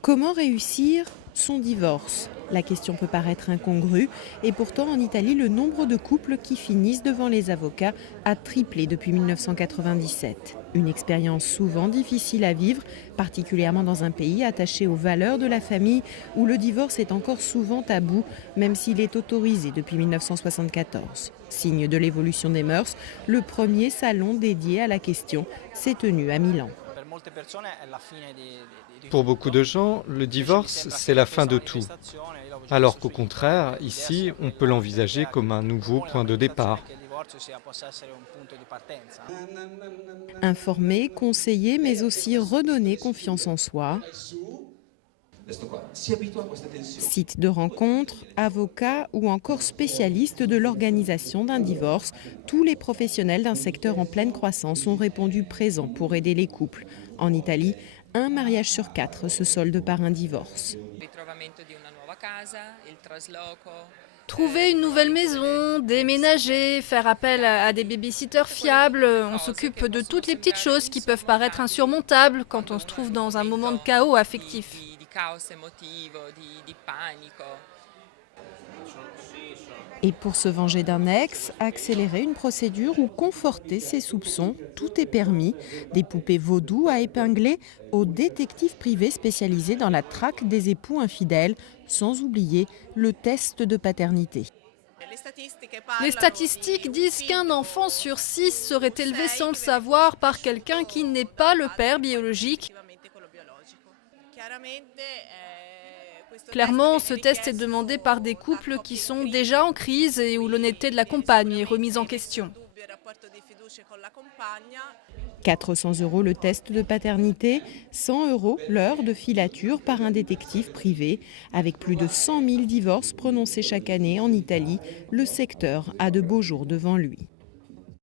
Comment réussir son divorce? La question peut paraître incongrue et pourtant en Italie, le nombre de couples qui finissent devant les avocats a triplé depuis 1997. Une expérience souvent difficile à vivre, particulièrement dans un pays attaché aux valeurs de la famille où le divorce est encore souvent tabou, même s'il est autorisé depuis 1974. Signe de l'évolution des mœurs, le premier salon dédié à la question s'est tenu à Milan. Pour beaucoup de gens, le divorce, c'est la fin de tout. Alors qu'au contraire, ici, on peut l'envisager comme un nouveau point de départ. Informer, conseiller, mais aussi redonner confiance en soi. Sites de rencontres, avocats ou encore spécialistes de l'organisation d'un divorce, tous les professionnels d'un secteur en pleine croissance ont répondu présents pour aider les couples. En Italie, un mariage sur 4 se solde par un divorce. Trouver une nouvelle maison, déménager, faire appel à des babysitters fiables, on s'occupe de toutes les petites choses qui peuvent paraître insurmontables quand on se trouve dans un moment de chaos affectif. Et pour se venger d'un ex, accélérer une procédure ou conforter ses soupçons, tout est permis. Des poupées vaudou à épingler aux détectives privés spécialisés dans la traque des époux infidèles, sans oublier le test de paternité. Les statistiques disent qu'un enfant sur 6 serait élevé sans le savoir par quelqu'un qui n'est pas le père biologique. Clairement, ce test est demandé par des couples qui sont déjà en crise et où l'honnêteté de la compagne est remise en question. 400 € le test de paternité, 100 € l'heure de filature par un détective privé. Avec plus de 100 000 divorces prononcés chaque année en Italie, le secteur a de beaux jours devant lui.